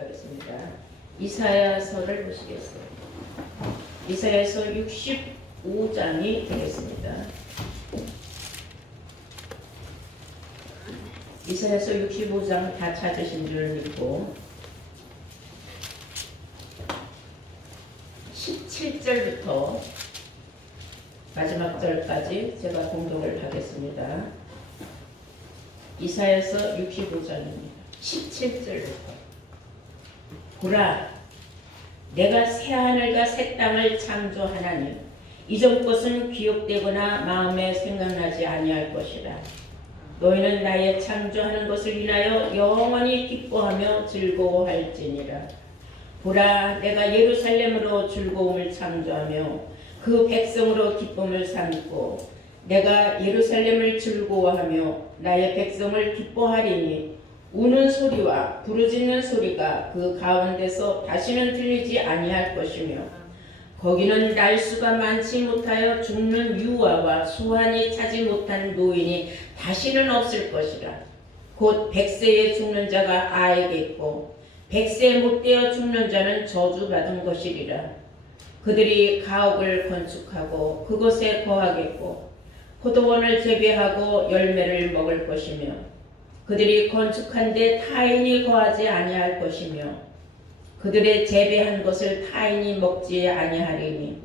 하겠습니다. 이사야서를 보시겠어요. 이사야서 65장이 되겠습니다. 이사야서 65장 다 찾으신 줄 믿고 17절부터 마지막 절까지 제가 공독을 하겠습니다. 이사야서 65장입니다. 17절부터 보라, 내가 새하늘과 새 땅을 창조하나니 이전 것은 기억되거나 마음에 생각나지 아니할 것이라. 너희는 나의 창조하는 것을 인하여 영원히 기뻐하며 즐거워할지니라. 보라, 내가 예루살렘으로 즐거움을 창조하며 그 백성으로 기쁨을 삼고 내가 예루살렘을 즐거워하며 나의 백성을 기뻐하리니 우는 소리와 부르짖는 소리가 그 가운데서 다시는 들리지 아니할 것이며 거기는 날수가 많지 못하여 죽는 유아와 수완이 차지 못한 노인이 다시는 없을 것이라. 곧 100세에 죽는 자가 아에겠고 100세 못되어 죽는 자는 저주받은 것이리라. 그들이 가옥을 건축하고 그곳에 거하겠고 포도원을 재배하고 열매를 먹을 것이며 그들이 건축한 데 타인이 거하지 아니할 것이며 그들의 재배한 것을 타인이 먹지 아니하리니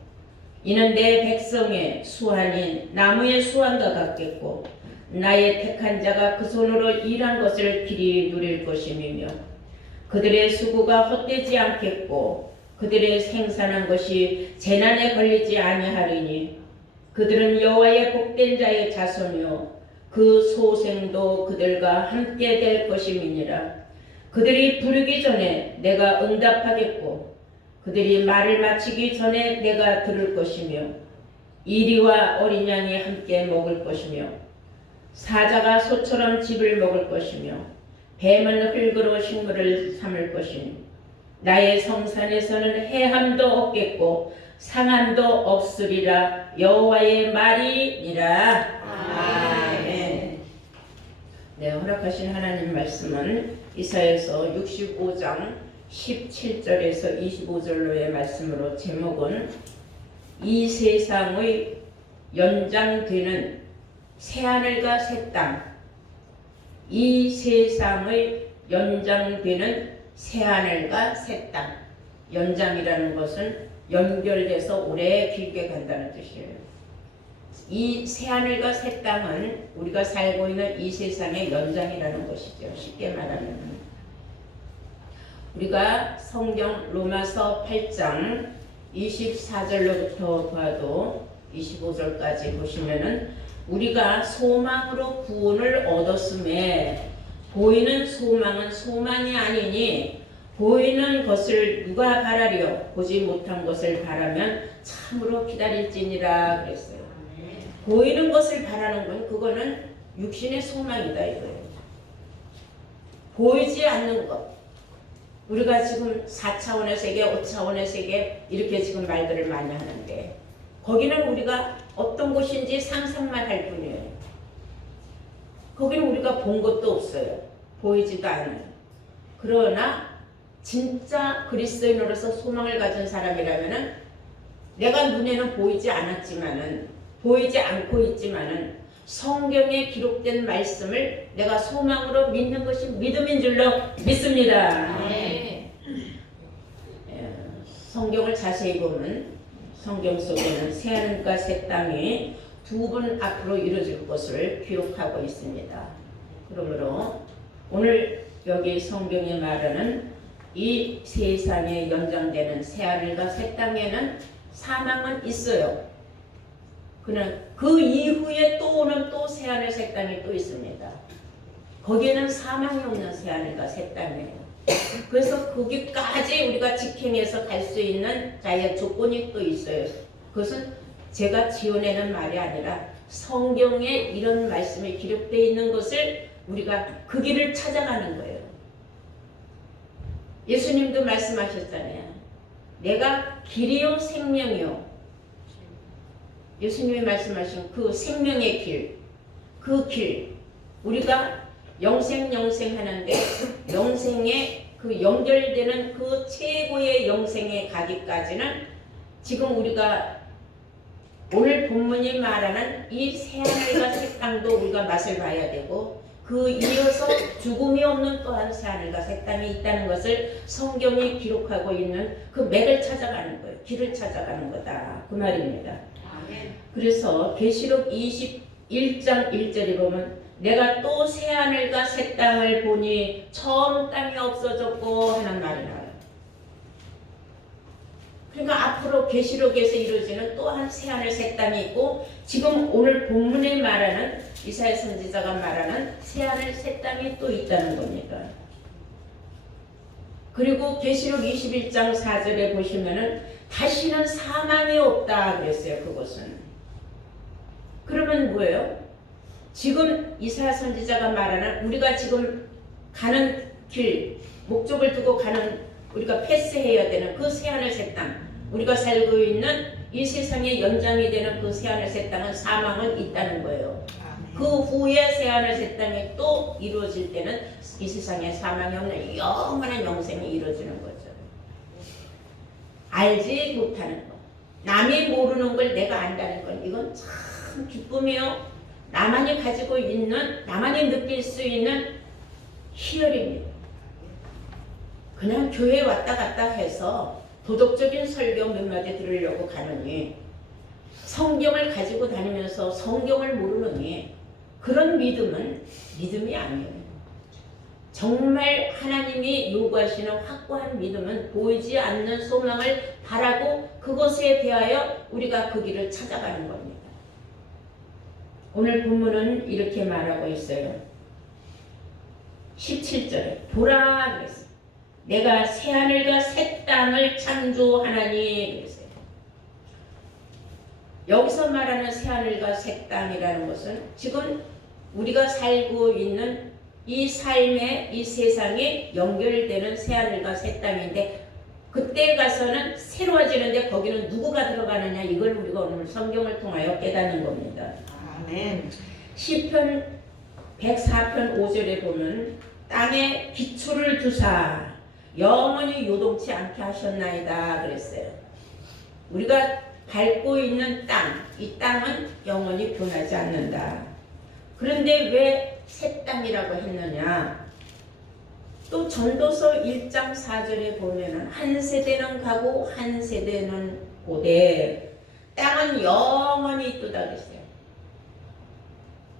이는 내 백성의 수완이 나무의 수완과 같겠고 나의 택한 자가 그 손으로 일한 것을 길이 누릴 것임이며 그들의 수고가 헛되지 않겠고 그들의 생산한 것이 재난에 걸리지 아니하리니 그들은 여호와의 복된 자의 자손이요 그 소생도 그들과 함께 될 것임이니라. 그들이 부르기 전에 내가 응답하겠고 그들이 말을 마치기 전에 내가 들을 것이며 이리와 어린 양이 함께 먹을 것이며 사자가 소처럼 즙을 먹을 것이며 뱀은 흙으로 식물을 삼을 것이니 나의 성산에서는 해함도 없겠고 상함도 없으리라. 여호와의 말이니라. 아멘. 네, 허락하신 하나님 말씀은 이사야서 65장 17절에서 25절로의 말씀으로 제목은 이 세상의 연장되는 새하늘과 새 땅, 이 세상의 연장되는 새하늘과 새 땅. 연장이라는 것은 연결돼서 오래 길게 간다는 뜻이에요. 이 새하늘과 새 땅은 우리가 살고 있는 이 세상의 연장이라는 것이죠. 쉽게 말하면 우리가 성경 로마서 8장 24절로부터 봐도 25절까지 보시면은 우리가 소망으로 구원을 얻었음에 보이는 소망은 소망이 아니니 보이는 것을 누가 바라리요? 보지 못한 것을 바라면 참으로 기다릴지니라 그랬어요. 보이는 것을 바라는 건 그거는 육신의 소망이다 이거예요. 보이지 않는 것. 우리가 지금 4차원의 세계, 5차원의 세계 이렇게 지금 말들을 많이 하는데 거기는 우리가 어떤 곳인지 상상만 할 뿐이에요. 거기는 우리가 본 것도 없어요. 보이지도 않아요. 그러나 진짜 그리스도인으로서 소망을 가진 사람이라면은 내가 눈에는 보이지 않았지만은 보이지 않고 있지만은 성경에 기록된 말씀을 내가 소망으로 믿는 것이 믿음인 줄로 믿습니다. 네. 성경을 자세히 보면 성경 속에는 새하늘과 새 땅이 두 번 앞으로 이루어질 것을 기록하고 있습니다. 그러므로 오늘 여기 성경이 말하는 이 세상에 연장되는 새하늘과 새 땅에는 사망은 있어요. 그러나 그 이후에 또 오는 또 새하늘 새 땅이 또 있습니다. 거기에는 사망이 없는 새하늘과 새 땅이에요. 그래서 거기까지 우리가 직행해서 갈 수 있는 자의 조건이 또 있어요. 그것은 제가 지어내는 말이 아니라 성경에 이런 말씀이 기록되어 있는 것을 우리가 그 길을 찾아가는 거예요. 예수님도 말씀하셨잖아요. 내가 길이요 생명이요. 예수님이 말씀하신 그 생명의 길, 그 길, 우리가 영생 하는데 영생의 그 그 연결되는 그 최고의 영생에 가기까지는 지금 우리가 오늘 본문이 말하는 이 새하늘과 새 땅도 우리가 맛을 봐야 되고 그 이어서 죽음이 없는 또한 새하늘과 새 땅이 있다는 것을 성경이 기록하고 있는 그 맥을 찾아가는 거예요. 길을 찾아가는 거다. 그 말입니다. 그래서 계시록 21장 1절에 보면 내가 또 새하늘과 새 땅을 보니 처음 땅이 없어졌고 하는 말이 나와요. 그러니까 앞으로 계시록에서 이루어지는 또한 새하늘 새 땅이 있고 지금 오늘 본문에 말하는 이사야 선지자가 말하는 새하늘 새 땅이 또 있다는 겁니다. 그리고 계시록 21장 4절에 보시면은 다시는 사망이 없다 그랬어요. 그것은. 그러면 뭐예요? 지금 이사야 선지자가 말하는 우리가 지금 가는 길, 목적을 두고 가는 우리가 패스해야 되는 그 새하늘 새 땅, 우리가 살고 있는 이 세상의 연장이 되는 그 새하늘 새 땅은 사망은 있다는 거예요. 그 후에 새하늘 새 땅이 또 이루어질 때는 이 세상에 사망이 없는 영원한 영생이 이루어지는 거죠. 알지 못하는 것, 남이 모르는 걸 내가 안다는 건 이건 참 기쁨이요. 나만이 가지고 있는, 나만이 느낄 수 있는 희열입니다. 그냥 교회 왔다 갔다 해서 도덕적인 설교 몇 마디 들으려고 가느니, 성경을 가지고 다니면서 성경을 모르느니 그런 믿음은 믿음이 아니에요. 정말 하나님이 요구하시는 확고한 믿음은 보이지 않는 소망을 바라고 그것에 대하여 우리가 그 길을 찾아가는 겁니다. 오늘 본문은 이렇게 말하고 있어요. 17절에 보라 그랬어요. 내가 새하늘과 새 땅을 창조하나니 그랬어요. 여기서 말하는 새하늘과 새 땅이라는 것은 지금 우리가 살고 있는 이 삶에, 이 세상에 연결되는 새하늘과 새 땅인데 그때 가서는 새로워지는데 거기는 누구가 들어가느냐, 이걸 우리가 오늘 성경을 통하여 깨닫는 겁니다. 아멘. 시편 104편 5절에 보면 땅에 기초를 두사 영원히 요동치 않게 하셨나이다 그랬어요. 우리가 밟고 있는 땅, 이 땅은 영원히 변하지 않는다. 그런데 왜 새 땅이라고 했느냐? 또 전도서 1장 4절에 보면은 한 세대는 가고 한 세대는 오되 땅은 영원히 있도다 그랬어요.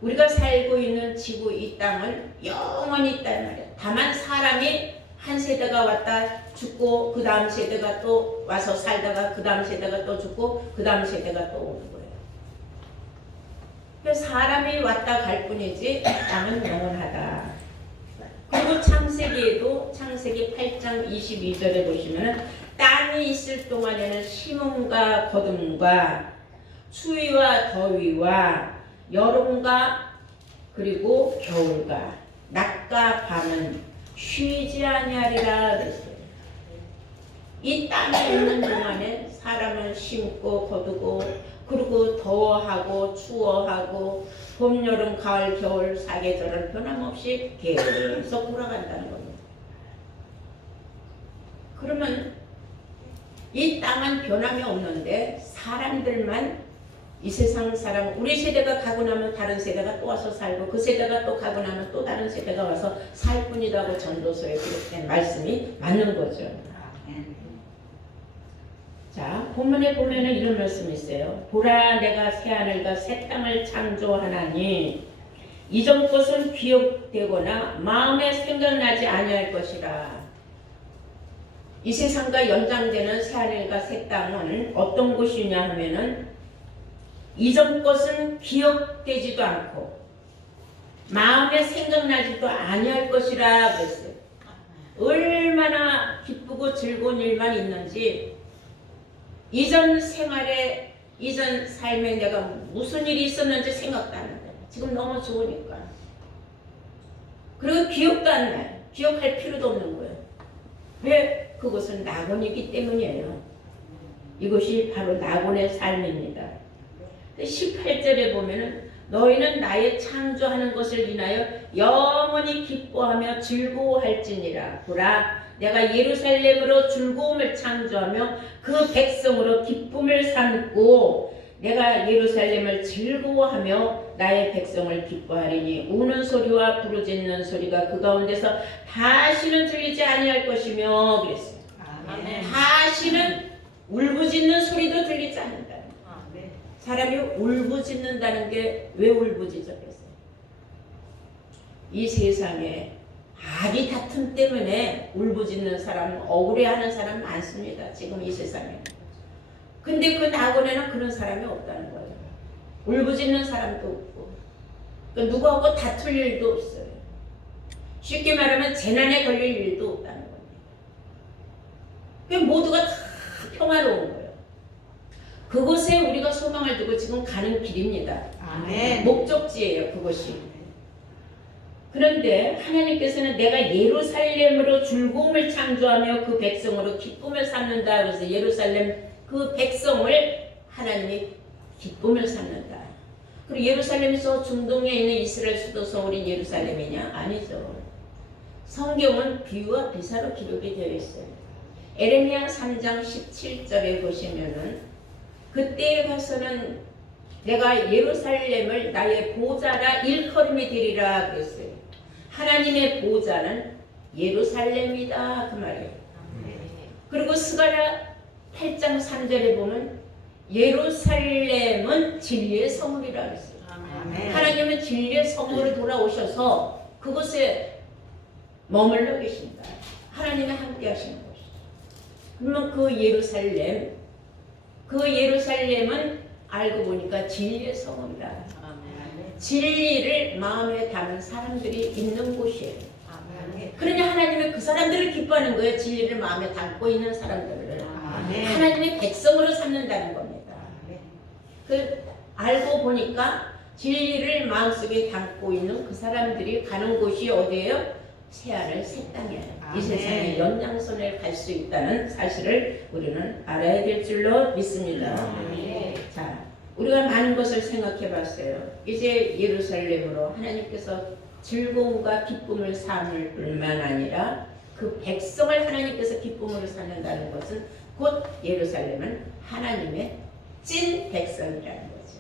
우리가 살고 있는 지구 이 땅은 영원히 있단 말이에요. 다만 사람이 한 세대가 왔다 죽고 그 다음 세대가 또 와서 살다가 그 다음 세대가 또 죽고 그 다음 세대가 또 오는 거예요. 그래서 사람이 왔다 갈 뿐이지 땅은 영원하다. 그리고 창세기에도 창세기 8장 22절에 보시면 땅이 있을 동안에는 심음과 거둠과 추위와 더위와 여름과 그리고 겨울과 낮과 밤은 쉬지 아니하리라 그랬어요. 이 땅에 있는 동안에 사람은 심고 거두고 그리고 더워하고 추워하고 봄, 여름, 가을, 겨울 사계절은 변함없이 계속 돌아간다는 겁니다. 그러면 이 땅은 변함이 없는데 사람들만 이 세상 사람, 우리 세대가 가고 나면 다른 세대가 또 와서 살고 그 세대가 또 가고 나면 또 다른 세대가 와서 살 뿐이라고 전도서에 기록된 말씀이 맞는 거죠. 자, 본문에 보면은 이런 말씀이 있어요. 보라, 내가 새하늘과 새 땅을 창조하나니 이전 것은 기억되거나 마음에 생각나지 아니할 것이라. 이 세상과 연장되는 새하늘과 새 땅은 어떤 곳이냐 하면은 이전 것은 기억되지도 않고 마음에 생각나지도 아니할 것이라 그랬어요. 얼마나 기쁘고 즐거운 일만 있는지 이전 생활에, 이전 삶에 내가 무슨 일이 있었는지 생각도 안 한다. 지금 너무 좋으니까. 그리고 기억도 안 나요. 기억할 필요도 없는 거예요. 왜? 그것은 낙원이기 때문이에요. 이것이 바로 낙원의 삶입니다. 18절에 보면은 너희는 나의 창조하는 것을 인하여 영원히 기뻐하며 즐거워할지니라. 보라, 내가 예루살렘으로 즐거움을 창조하며 그 백성으로 기쁨을 삼고 내가 예루살렘을 즐거워하며 나의 백성을 기뻐하리니 우는 소리와 부르짖는 소리가 그 가운데서 다시는 들리지 아니할 것이며 그랬어요. 아멘. 다시는 울부짖는 소리도 들리지 않는다. 사람이 울부짖는다는 게 왜 울부짖어 그랬어요? 이 세상에 아기 다툼 때문에 울부짖는 사람, 억울해하는 사람 많습니다. 지금 이 세상에. 근데 그 낙원에는 그런 사람이 없다는 거예요. 울부짖는 사람도 없고, 그러니까 누구하고 다툴 일도 없어요. 쉽게 말하면 재난에 걸릴 일도 없다는 겁니다. 그러니까 모두가 다 평화로운 거예요. 그곳에 우리가 소망을 두고 지금 가는 길입니다. 아멘. 목적지예요, 그것이. 그런데 하나님께서는 내가 예루살렘으로 즐거움을 창조하며 그 백성으로 기쁨을 삼는다. 그래서 예루살렘 그 백성을 하나님이 기쁨을 삼는다. 그리고 예루살렘에서 중동에 있는 이스라엘 수도 서울인 예루살렘이냐? 아니죠. 성경은 비유와 비사로 기록이 되어 있어요. 에레미야 3장 17절에 보시면은 그때에 가서는 내가 예루살렘을 나의 보좌라 일컬음이 되리라 그랬어요. 하나님의 보좌는 예루살렘이다 그 말이에요. 그리고 스가랴 8장 3절에 보면 예루살렘은 진리의 성읍이라 그랬어요. 하나님은 진리의 성읍으로 돌아오셔서 그곳에 머물러 계신다. 하나님이 함께 하시는 곳이죠. 그러면 그 예루살렘은 알고 보니까 진리의 성읍이다. 진리를 마음에 담은 사람들이 있는 곳이에요. 그러니 하나님은 그 사람들을 기뻐하는 거예요. 진리를 마음에 담고 있는 사람들을 하나님의 백성으로 삼는다는 겁니다. 그 알고 보니까 진리를 마음속에 담고 있는 그 사람들이 가는 곳이 어디예요? 새하늘 새 땅이에요. 이 세상에 연장선을 갈 수 있다는 사실을 우리는 알아야 될 줄로 믿습니다. 자, 우리가 많은 것을 생각해 봤어요. 이제 예루살렘으로 하나님께서 즐거움과 기쁨을 삼을 뿐만 아니라 그 백성을 하나님께서 기쁨으로 삼는다는 것은 곧 예루살렘은 하나님의 찐 백성이라는 거죠.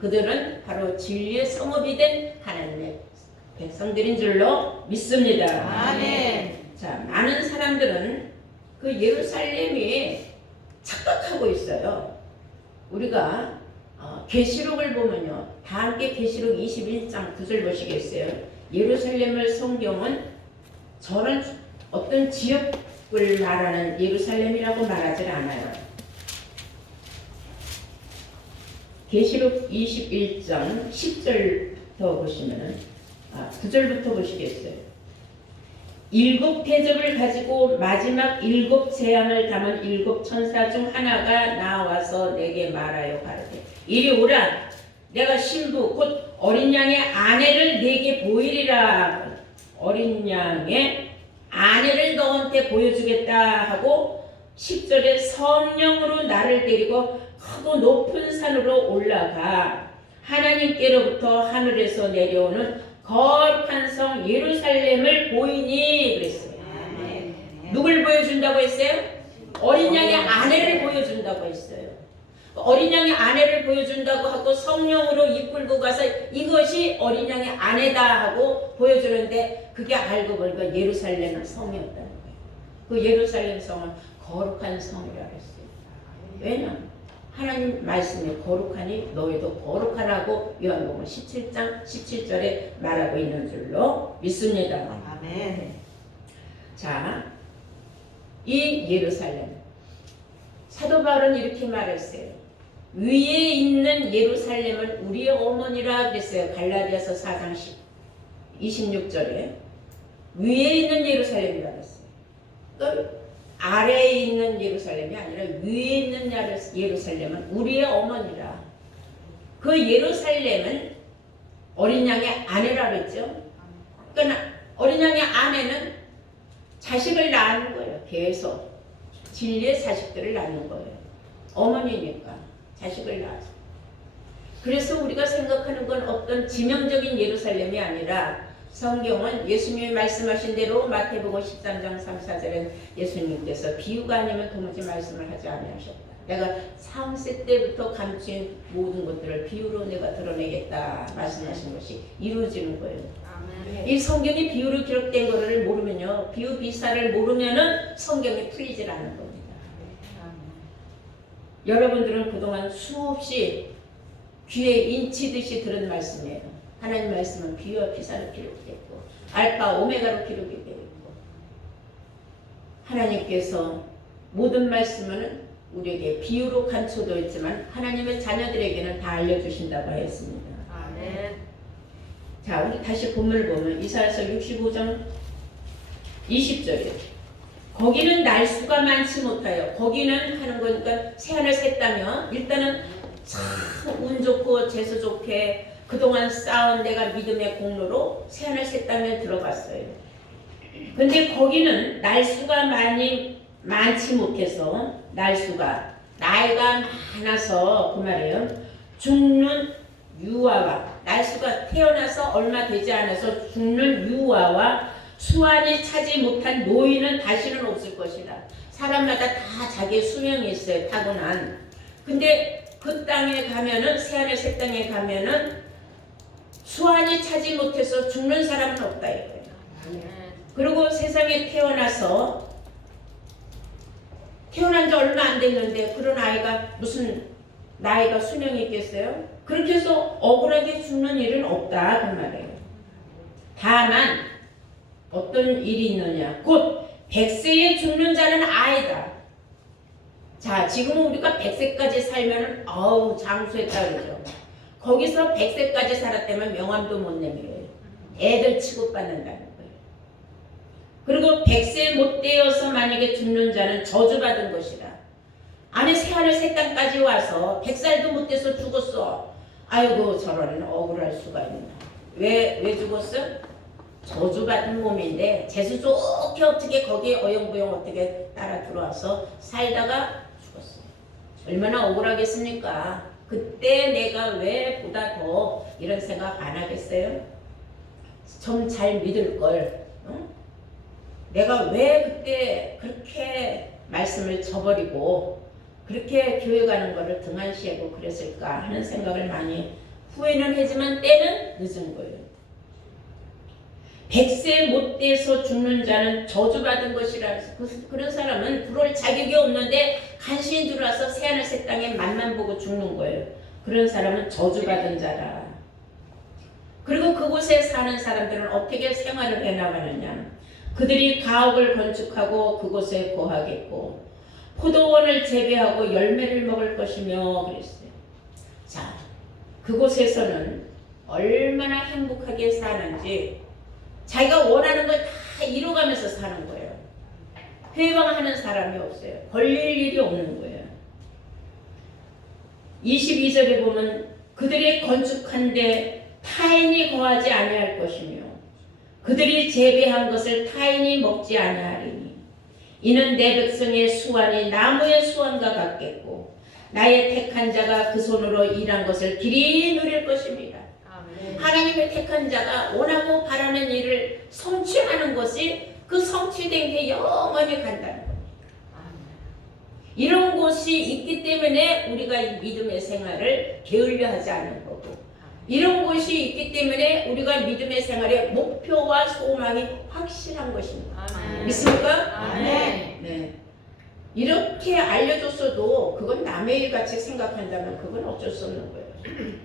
그들은 바로 진리의 성읍이 된 하나님의 백성들인 줄로 믿습니다. 아멘. 자, 많은 사람들은 그 예루살렘이 착각하고 있어요. 우리가 계시록을 보면요, 다 함께 계시록 21장 9절 보시겠어요? 예루살렘을 성경은 저런 어떤 지역을 말하는 예루살렘이라고 말하지 않아요. 계시록 21장 10절부터 보시면은 9절부터 보시겠어요? 7 대접을 가지고 마지막 7 재앙을 담은 7 천사 중 하나가 나와서 내게 말하여 가르되 이리 오라. 내가 신부 곧 어린 양의 아내를 내게 보이리라. 어린 양의 아내를 너한테 보여주겠다 하고 10절에 성령으로 나를 데리고 크고 높은 산으로 올라가 하나님께로부터 하늘에서 내려오는 거룩한 성 예루살렘을 보이니 그랬어요. 누굴 보여준다고 했어요? 어린 양의 아내를 보여준다고 했어요. 어린 양의 아내를 보여준다고 하고 성령으로 이끌고 가서 이것이 어린 양의 아내다 하고 보여주는데 그게 알고 보니까 예루살렘 성이었다는 거예요. 그 예루살렘 성은 거룩한 성이라고 했어요. 왜냐? 하나님 말씀에 거룩하니 너희도 거룩하라고 요한복음 17장 17절에 말하고 있는 줄로 믿습니다. 아멘. 자, 이 예루살렘 사도 바울은 이렇게 말했어요. 위에 있는 예루살렘은 우리의 어머니라 그랬어요. 갈라디아서 4장 26절에 위에 있는 예루살렘이라고 했어요. 또 아래에 있는 예루살렘이 아니라 위에 있는 예루살렘은 우리의 어머니라. 그 예루살렘은 어린 양의 아내라 그랬죠. 그러니까 어린 양의 아내는 자식을 낳는 거예요. 계속 진리의 자식들을 낳는 거예요. 어머니니까 자식을 낳아서. 그래서 우리가 생각하는 건 어떤 지명적인 예루살렘이 아니라 성경은 예수님이 말씀하신 대로 마태복음 13장 3, 4절은 예수님께서 비유가 아니면 도무지 말씀을 하지 아니하셨다. 내가 3세 때부터 감춘 모든 것들을 비유로 내가 드러내겠다 말씀하신 것이 이루어지는 거예요. 아멘. 이 성경이 비유로 기록된 것을 모르면요, 비유 비사를 모르면은 성경이 풀리질 않는 겁니다. 여러분들은 그동안 수없이 귀에 인치듯이 들은 말씀이에요. 하나님 말씀은 비유와 비사로 기록됐고 알파 오메가로 기록이 되어 있고, 하나님께서 모든 말씀은 우리에게 비유로 감춰져 있지만 하나님의 자녀들에게는 다 알려주신다고 했습니다. 아멘. 자, 우리 다시 본문을 보면 이사야서 65장 20절이에요. 거기는 날수가 많지 못하여, 거기는 하는 거니까 새하늘 샜다면 일단은 참 운 좋고 재수 좋게 그동안 쌓은 내가 믿음의 공로로 새하늘 샜다면 들어갔어요. 근데 거기는 날수가 많지 못해서, 날수가 나이가 많아서 그 말이에요. 죽는 유아와, 날수가 태어나서 얼마 되지 않아서 죽는 유아와 수완이 차지 못한 노인은 다시는 없을 것이다. 사람마다 다 자기의 수명이 있어요. 타고난. 근데 그 땅에 가면은, 새하늘 새 땅에 가면은 수완이 차지 못해서 죽는 사람은 없다 이거예요. 그리고 세상에 태어난 지 얼마 안 됐는데 그런 아이가 무슨 나이가 수명이 있겠어요? 그렇게 해서 억울하게 죽는 일은 없다 그 말이에요. 다만 어떤 일이 있느냐, 곧 100세에 죽는 자는 아이다. 자, 지금은 우리가 100세까지 살면은 장수했다 그러죠. 거기서 100세까지 살았다면 명함도 못 내밀어요. 애들 취급받는다는 거예요. 그리고 100세 못 되어서 만약에 죽는 자는 저주받은 것이다. 안에 새하늘 새 땅까지 와서 100살도 못 돼서 죽었어. 아이고 저런 억울할 수가 있나. 왜 죽었어? 저주받은 몸인데 재수 좋게 어떻게 거기에 어영부영 어떻게 따라 들어와서 살다가 죽었어요. 얼마나 억울하겠습니까? 그때 내가 왜 보다 더 이런 생각 안 하겠어요? 좀 잘 믿을 걸. 내가 왜 그때 그렇게 말씀을 저버리고 그렇게 교회 가는 거를 등한시하고 그랬을까 하는 생각을 많이 후회는 하지만 때는 늦은 거예요. 100세 못 돼서 죽는 자는 저주받은 것이라 해서 그런 사람은 그럴 자격이 없는데 간신히 들어와서 새하늘 새 땅에 맛만 보고 죽는 거예요. 그런 사람은 저주받은 자라. 그리고 그곳에 사는 사람들은 어떻게 생활을 해나가느냐. 그들이 가옥을 건축하고 그곳에 거하겠고 포도원을 재배하고 열매를 먹을 것이며 그랬어요. 자, 그곳에서는 얼마나 행복하게 사는지 자기가 원하는 걸 다 이뤄가면서 사는 거예요. 회방하는 사람이 없어요. 걸릴 일이 없는 거예요. 22절에 보면 그들이 건축한 데 타인이 거하지 아니할 것이며 그들이 재배한 것을 타인이 먹지 아니하리니 이는 내 백성의 수완이 나무의 수완과 같겠고 나의 택한 자가 그 손으로 일한 것을 길이 누릴 것입니다. 하나님의 택한 자가 원하고 바라는 일을 성취하는 것이 그 성취된 게 영원히 간다는 겁니다. 이런 곳이 있기 때문에 우리가 이 믿음의 생활을 게을려 하지 않는 거고, 이런 곳이 있기 때문에 우리가 믿음의 생활의 목표와 소망이 확실한 것입니다. 아멘. 믿습니까? 아멘. 네. 이렇게 알려줬어도 그건 남의 일 같이 생각한다면 그건 어쩔 수 없는 거예요.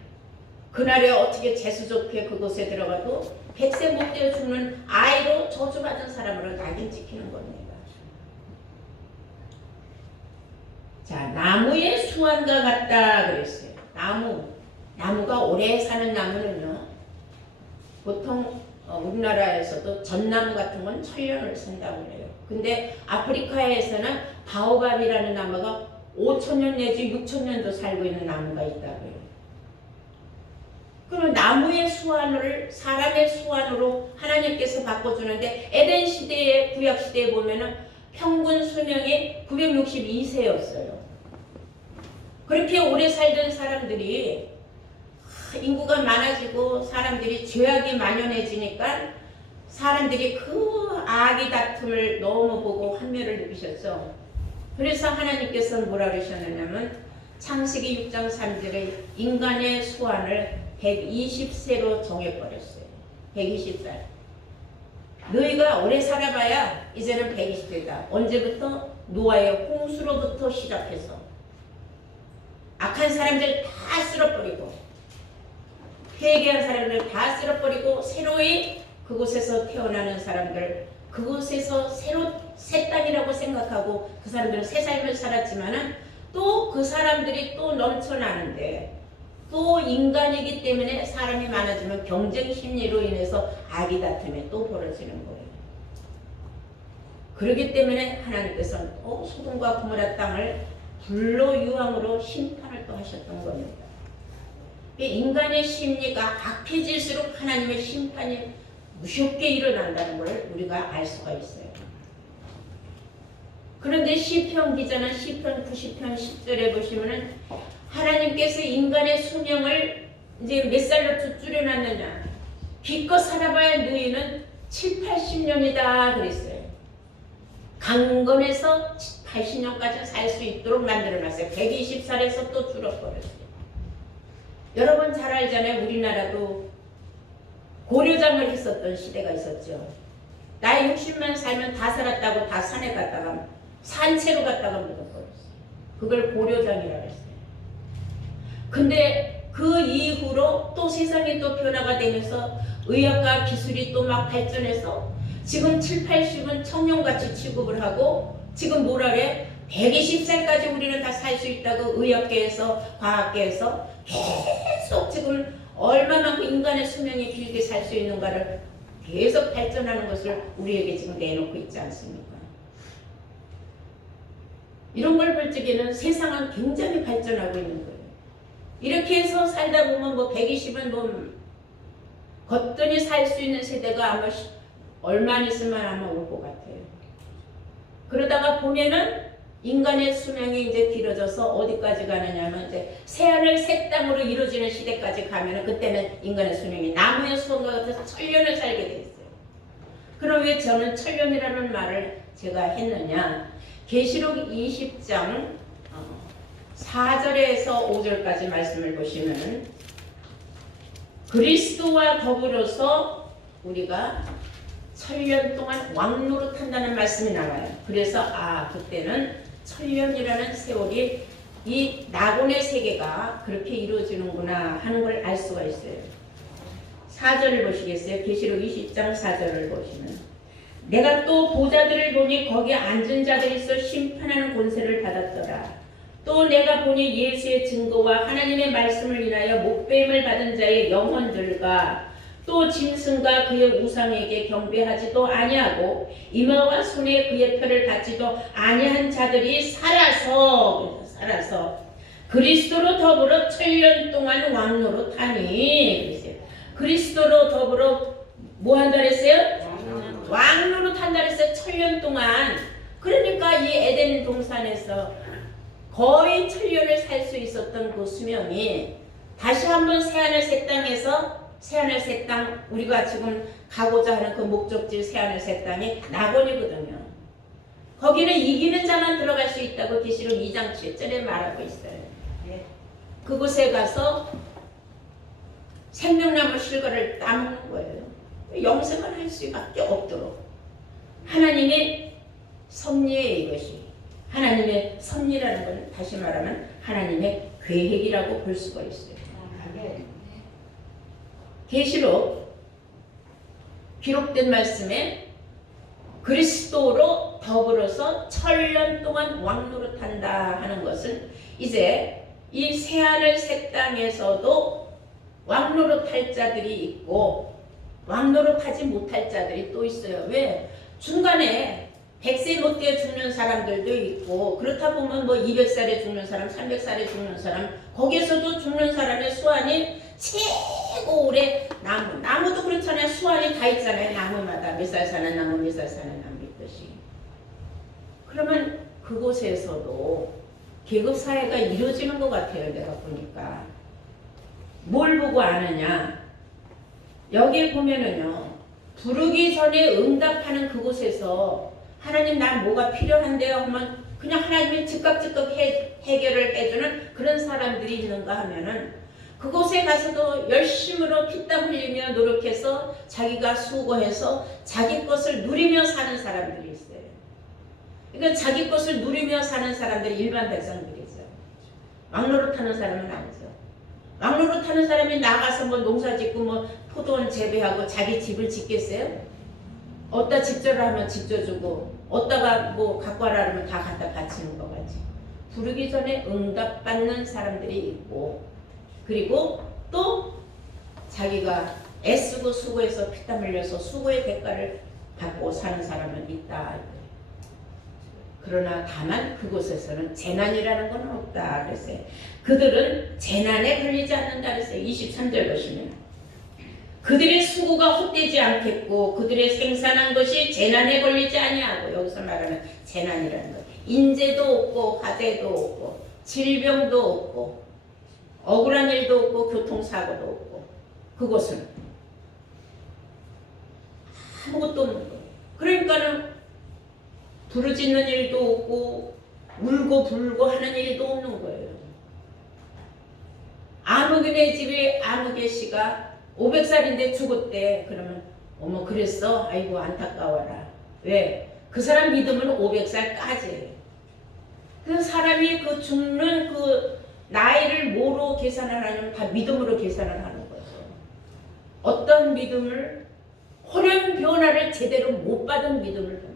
그날에 어떻게 재수 좋게 그곳에 들어가도 100세 못 되어 죽는 아이로 저주받은 사람으로 낙인 찍히는 겁니다. 자, 나무의 수완과 같다 그랬어요. 나무가 오래 사는 나무는요, 보통 우리나라에서도 전나무 같은 건 천년을 산다고 그래요. 근데 아프리카에서는 바오밥이라는 나무가 5,000년 내지 6,000년도 살고 있는 나무가 있다고 해요. 그러면 나무의 수완을 사람의 수완으로 하나님께서 바꿔주는데 에덴 시대에 구약 시대에 보면은 평균 수명이 962세였어요. 그렇게 오래 살던 사람들이 인구가 많아지고 사람들이 죄악이 만연해지니까 사람들이 그 악의 다툼을 너무 보고 환멸을 느끼셨죠. 그래서 하나님께서는 뭐라 그러셨느냐면 창세기 6장 3절에 인간의 소환을 120세로 정해버렸어요. 120살. 너희가 오래 살아봐야 이제는 120세다. 언제부터? 노아의 홍수로부터 시작해서 악한 사람들 다 쓸어버리고 회개한 사람들 다 쓸어버리고 새로이 그곳에서 태어나는 사람들, 그곳에서 새로 새 땅이라고 생각하고 그 사람들은 새 삶을 살았지만은 또 그 사람들이 또 넘쳐나는데 또 인간이기 때문에 사람이 많아지면 경쟁 심리로 인해서 악의 다툼이 또 벌어지는 거예요. 그렇기 때문에 하나님께서는 또 소돔과 고모라 땅을 불로 유황으로 심판을 또 하셨던 겁니다. 인간의 심리가 악해질수록 하나님의 심판이 무섭게 일어난다는 걸 우리가 알 수가 있어요. 그런데 시편 기자는 시편 90편 10절에 보시면은 하나님께서 인간의 수명을 이제 몇 살로 줄여놨느냐. 기껏 살아봐야 너희는 7, 80년이다 그랬어요. 강건해서 80년까지 살 수 있도록 만들어놨어요. 120살에서 또 줄어버렸어요. 여러분 잘 알잖아요. 우리나라도 고려장을 했었던 시대가 있었죠. 나이 60만 살면 다 살았다고 다 산에 갔다가 산채로 갔다가 묻어버렸어요. 그걸 고려장이라고 했어요. 근데 그 이후로 또 세상이 또 변화가 되면서 의학과 기술이 또 막 발전해서 지금 7, 80은 청년같이 취급을 하고 지금 뭐라 그래? 120살까지 우리는 다 살 수 있다고 의학계에서 과학계에서 계속 지금 얼마만큼 인간의 수명이 길게 살 수 있는가를 계속 발전하는 것을 우리에게 지금 내놓고 있지 않습니까? 이런 걸 볼 적에는 세상은 굉장히 발전하고 있는 거예요. 이렇게 해서 살다 보면 뭐 120은 뭐 거뜬히 살 수 있는 세대가 아마 얼마 있으면 아마 올 것 같아요. 그러다가 보면은 인간의 수명이 이제 길어져서 어디까지 가느냐면 이제 새하늘 새 땅으로 이루어지는 시대까지 가면은 그때는 인간의 수명이 나무의 수원과 같아서 천년을 살게 돼 있어요. 그럼 왜 저는 천년이라는 말을 제가 했느냐? 계시록 20장 4절에서 5절까지 말씀을 보시면 그리스도와 더불어서 우리가 천년 동안 왕노릇한다는 말씀이 나와요. 그래서 그때는 천년이라는 세월이 이 낙원의 세계가 그렇게 이루어지는구나 하는 걸 알 수가 있어요. 4절을 보시겠어요? 계시록 20장 4절을 보시면 내가 또 보좌들을 보니 거기에 앉은 자들이 있어 심판하는 권세를 받았더라. 또 내가 보니 예수의 증거와 하나님의 말씀을 인하여 목배임을 받은 자의 영혼들과 또 짐승과 그의 우상에게 경배하지도 아니하고 이마와 손에 그의 표를 받지도 아니한 자들이 살아서 그리스도로 더불어 천년 동안 왕노릇하니. 그리스도로 더불어 뭐 한다 그랬어요? 왕노릇 한다 그랬어요. 천년 동안. 그러니까 이 에덴 동산에서 거의 천년을 살 수 있었던 그 수명이 다시 한번 새하늘 새 땅에서 새하늘 새 땅, 우리가 지금 가고자 하는 그 목적지 새하늘 새 땅이 낙원이거든요. 거기는 이기는 자만 들어갈 수 있다고 계시록 2장 7절에 말하고 있어요. 그곳에 가서 생명나무 실과를 따먹는 거예요. 영생을 할 수밖에 없도록. 하나님의 섭리에 이것이. 하나님의 섭리라는 건 다시 말하면 하나님의 계획이라고 볼 수가 있어요. 계시록 기록된 말씀에 그리스도로 더불어서 천년 동안 왕노릇한다 하는 것은 이제 이 새하늘 새 땅에서도 왕노릇할 자들이 있고 왕노릇하지 못할 자들이 또 있어요. 왜? 중간에 100세 못 되어 죽는 사람들도 있고 그렇다 보면 뭐 200살에 죽는 사람, 300살에 죽는 사람 거기에서도 죽는 사람의 수완이 최고 오래 나무도 그렇잖아요. 수완이 다 있잖아요. 나무마다 몇 살 사는 나무 몇 살 사는 나무 있듯이. 그러면 그곳에서도 계급사회가 이루어지는 것 같아요. 내가 보니까. 뭘 보고 아느냐. 여기에 보면은요. 부르기 전에 응답하는 그곳에서 하나님 난 뭐가 필요한데요 하면 그냥 하나님이 즉각 해결을 해주는 그런 사람들이 있는가 하면은 그곳에 가서도 열심으로 피땀 흘리며 노력해서 자기가 수고해서 자기 것을 누리며 사는 사람들이 있어요. 그러니까 자기 것을 누리며 사는 사람들이 일반 백성들이죠. 막노릇하는 사람은 아니죠. 막노릇하는 사람이 나가서 뭐 농사 짓고 뭐 포도원 재배하고 자기 집을 짓겠어요? 어디다 집져라 하면 집져주고 어디다가 뭐 갖고 와라 하면 다 갖다 바치는 것 같지. 부르기 전에 응답받는 사람들이 있고 그리고 또 자기가 애쓰고 수고해서 피땀 흘려서 수고의 대가를 받고 사는 사람은 있다. 그러나 다만 그곳에서는 재난이라는 건 없다 그랬어요. 그들은 재난에 걸리지 않는다 그랬어요. 23절 보시면 그들의 수고가 헛되지 않겠고 그들의 생산한 것이 재난에 걸리지 아니하고 여기서 말하는 재난이라는 것 인재도 없고 화재도 없고 질병도 없고 억울한 일도 없고 교통사고도 없고 그곳은 아무것도 없는 거예요. 그러니까는 부르짖는 일도 없고 울고 불고 하는 일도 없는 거예요. 아무개네 집에 아무개 씨가 500살인데 죽었대. 그러면 어머 그랬어? 아이고 안타까워라. 왜? 그 사람 믿으면 500살까지. 그 사람이 그 죽는 그 나이를 뭐로 계산을 하냐면 다 믿음으로 계산을 하는 거죠. 어떤 믿음을 호련 변화를 제대로 못 받은 믿음을 합니다.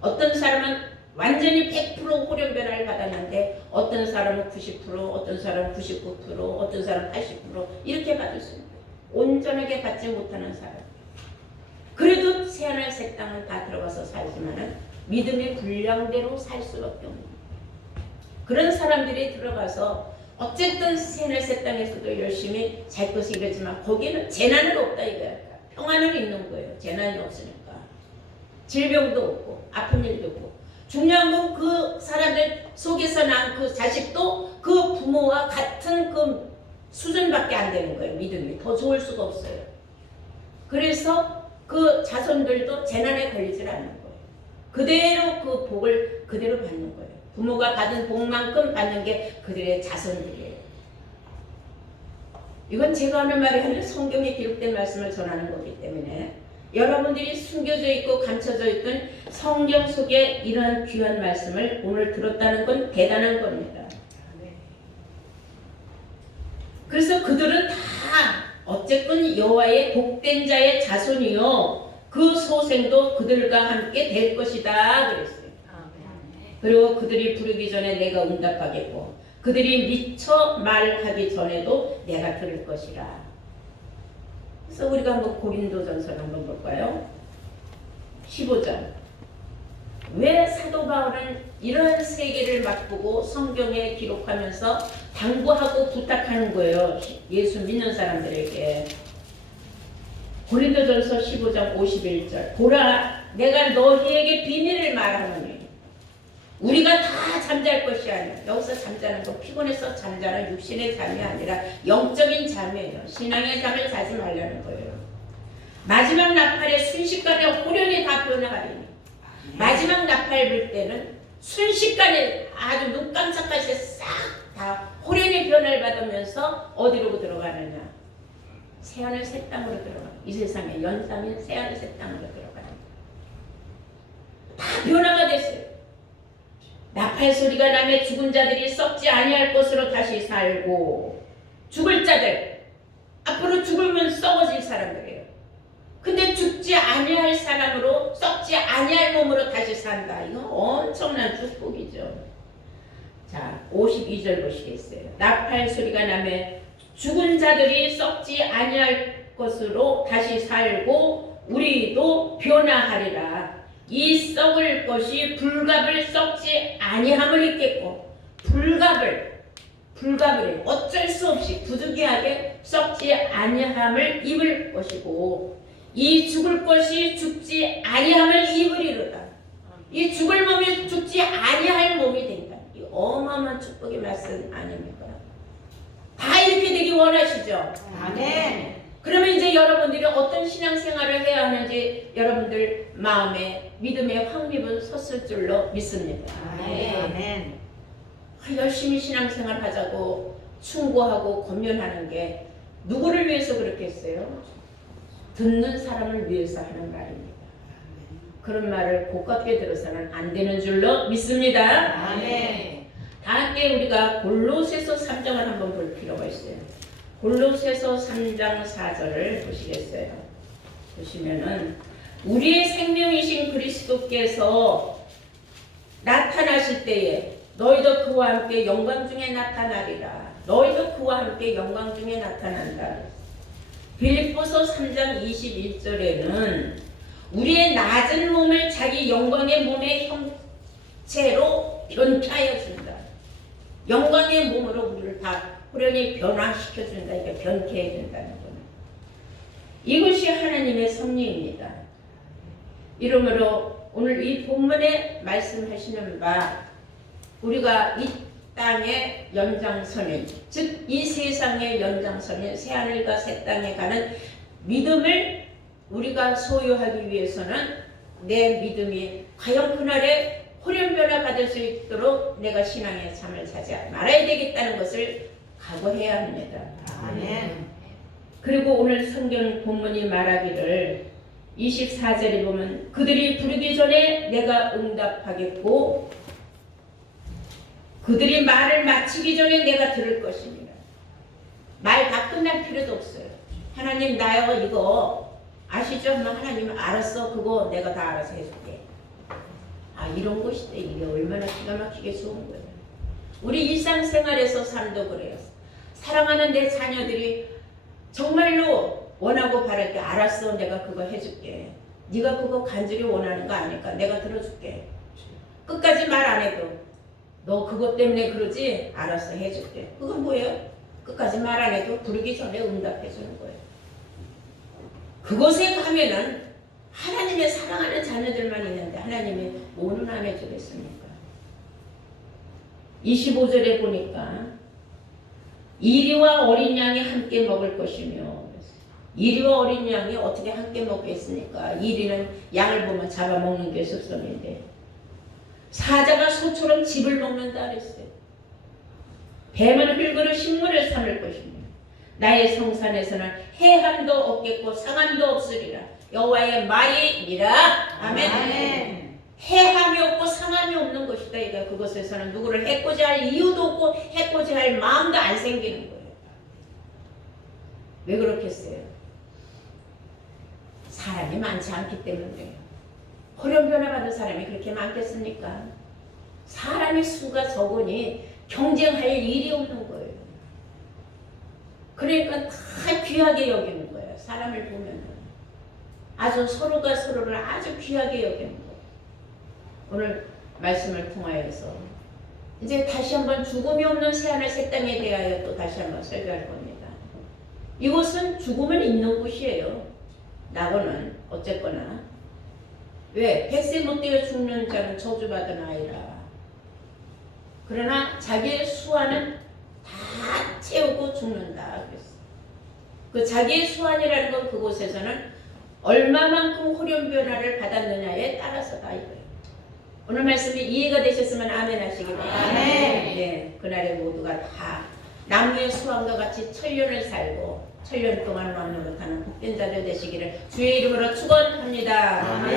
어떤 사람은 완전히 100% 호련 변화를 받았는데 어떤 사람은 90%, 어떤 사람은 99%, 어떤 사람은 80% 이렇게 받을 수 있는 거예요. 온전하게 받지 못하는 사람. 그래도 새하늘 새 땅은 다 들어가서 살지만은 믿음의 분량대로 살 수밖에 없는 거예요. 그런 사람들이 들어가서 어쨌든 새하늘 새 땅에서도 열심히 잘 것이 이러지만 거기는 재난은 없다 이거야. 평안은 있는 거예요. 재난이 없으니까. 질병도 없고 아픈 일도 없고 중요한 건 그 사람들 속에서 난 그 자식도 그 부모와 같은 그 수준밖에 안 되는 거예요. 믿음이 더 좋을 수가 없어요. 그래서 그 자손들도 재난에 걸리질 않는 거예요. 그대로 그 복을 그대로 받는 거예요. 부모가 받은 복만큼 받는 게 그들의 자손들이에요. 이건 제가 하는 말이 아니라 성경에 기록된 말씀을 전하는 거기 때문에 여러분들이 숨겨져 있고 감춰져 있던 성경 속에 이러한 귀한 말씀을 오늘 들었다는 건 대단한 겁니다. 그래서 그들은 다 어쨌든 여호와의 복된 자의 자손이요 그 소생도 그들과 함께 될 것이다 그랬어요. 그리고 그들이 부르기 전에 내가 응답하겠고 그들이 미처 말하기 전에도 내가 들을 것이라. 그래서 우리가 한번 고린도전서를 한번 볼까요? 15절. 왜 사도 바울은 이런 세계를 맛보고 성경에 기록하면서 당부하고 부탁하는 거예요. 예수 믿는 사람들에게. 고린도전서 15장 51절. 보라 내가 너희에게 비밀을 말하노니 우리가 다 잠잘 것이 아니야. 여기서 잠자는 건 피곤해서 잠자는 육신의 잠이 아니라 영적인 잠이에요. 신앙의 잠을 자지 말라는 거예요. 마지막 나팔에 순식간에 호련이 다 변화하리니 마지막 나팔 불 때는 순식간에 아주 눈 깜짝할 새 싹 다 호련이 변화를 받으면서 어디로 들어가느냐. 새하늘 새 땅으로 들어가. 이 세상에 연상인 새하늘 새 땅으로 들어가는 다 변화가 됐어요. 나팔 소리가 나며 죽은 자들이 썩지 아니할 것으로 다시 살고 죽을 자들 앞으로 죽으면 썩어질 사람들이에요. 근데 죽지 아니할 사람으로 썩지 아니할 몸으로 다시 산다. 이거 엄청난 축복이죠. 자 52절 보시겠어요. 나팔 소리가 나며 죽은 자들이 썩지 아니할 것으로 다시 살고 우리도 변화하리라. 이 썩을 것이 불갑을 썩지 아니함을 입겠고 불갑을 어쩔 수 없이 부득이하게 썩지 아니함을 입을 것이고 이 죽을 것이 죽지 아니함을 입으리로다. 이 죽을 몸이 죽지 아니할 몸이 된다. 이 어마어마한 축복의 말씀 아닙니까? 다 이렇게 되기 원하시죠? 아멘. 그러면 이제 여러분들이 어떤 신앙생활을 해야 하는지 여러분들 마음에 믿음의 확립은 섰을 줄로 믿습니다. 아멘. 열심히 신앙생활 하자고 충고하고 권면하는 게 누구를 위해서 그렇게 했어요? 듣는 사람을 위해서 하는 말입니다. 그런 말을 고깝게 들어서는 안 되는 줄로 믿습니다. 아멘. 다 함께 우리가 골로새서 3장을 한번 볼 필요가 있어요. 골로새서 3장 4절을 보시겠어요? 보시면은 우리의 생명이신 그리스도께서 나타나실 때에 너희도 그와 함께 영광 중에 나타나리라. 너희도 그와 함께 영광 중에 나타난다. 빌립보서 3장 21절에는 우리의 낮은 몸을 자기 영광의 몸의 형체로 변케하여 준다. 영광의 몸으로 우리를 다 호련히 변화시켜 준다. 이게 변케해 준다는 거는. 이것이 하나님의 섭리입니다. 이러므로 오늘 이 본문에 말씀하시는 바 우리가 이 땅의 연장선인, 즉 이 세상의 연장선인 새하늘과 새 땅에 가는 믿음을 우리가 소유하기 위해서는 내 믿음이 과연 그날에 호련변화 받을 수 있도록 내가 신앙의 삶을 사지 말아야 되겠다는 것을 각오해야 합니다. 아멘. 그리고 오늘 성경 본문이 말하기를 24절에 보면 그들이 부르기 전에 내가 응답하겠고 그들이 말을 마치기 전에 내가 들을 것입니다. 말 다 끝날 필요도 없어요. 하나님 나요 이거 아시죠? 하나님 알았어. 그거 내가 다 알아서 해줄게. 아 이런 것인데 이게 얼마나 기가 막히게 좋은 거예요. 우리 일상생활에서 삶도 그래요. 사랑하는 내 자녀들이 정말로 원하고 바랄 때 알았어. 내가 그거 해줄게. 네가 그거 간절히 원하는 거 아니까 내가 들어줄게. 끝까지 말 안 해도 너 그것 때문에 그러지? 알았어 해줄게. 그건 뭐예요? 끝까지 말 안 해도 부르기 전에 응답해 주는 거예요. 그곳에 가면은 하나님의 사랑하는 자녀들만 있는데 하나님이 뭐는 안 해주겠습니까? 25절에 보니까 이리와 어린 양이 함께 먹을 것이며 이리와 어린 양이 어떻게 함께 먹겠습니까? 이리는 양을 보면 잡아먹는 게 습성인데 사자가 소처럼 집을 먹는다 그랬어요. 뱀은 흙으로 식물을 삼을 것입니다. 나의 성산에서는 해함도 없겠고 상함도 없으리라. 여호와의 말이니라. 아멘. 아멘. 해함이 없고 상함이 없는 것이다. 그러니까 그것에서는 누구를 해코지 할 이유도 없고 해코지 할 마음도 안 생기는 거예요. 왜 그렇겠어요? 사람이 많지 않기 때문에요. 호련변화 받은 사람이 그렇게 많겠습니까? 사람의 수가 적으니 경쟁할 일이 없는 거예요. 그러니까 다 귀하게 여기는 거예요. 사람을 보면 아주 서로가 서로를 아주 귀하게 여기는 거예요. 오늘 말씀을 통하여서 이제 다시 한번 죽음이 없는 새하늘 새 땅에 대하여 또 다시 한번 설교할 겁니다. 이곳은 죽음은 있는 곳이에요. 나고는 어쨌거나 왜? 100세 못 되어 죽는 자는 저주받은 아이라. 그러나 자기의 수완은 다 채우고 죽는다 그랬어. 그 자기의 수완이라는 건 그곳에서는 얼마만큼 호련 변화를 받았느냐에 따라서다 이거예요. 오늘 말씀이 이해가 되셨으면 아멘 하시기 바랍니다. 아멘. 네, 그날에 모두가 다 나무의 수완과 같이 천년을 살고 천년 동안 왕노릇하는 복된 자들 되시기를 주의 이름으로 축원합니다. 아멘.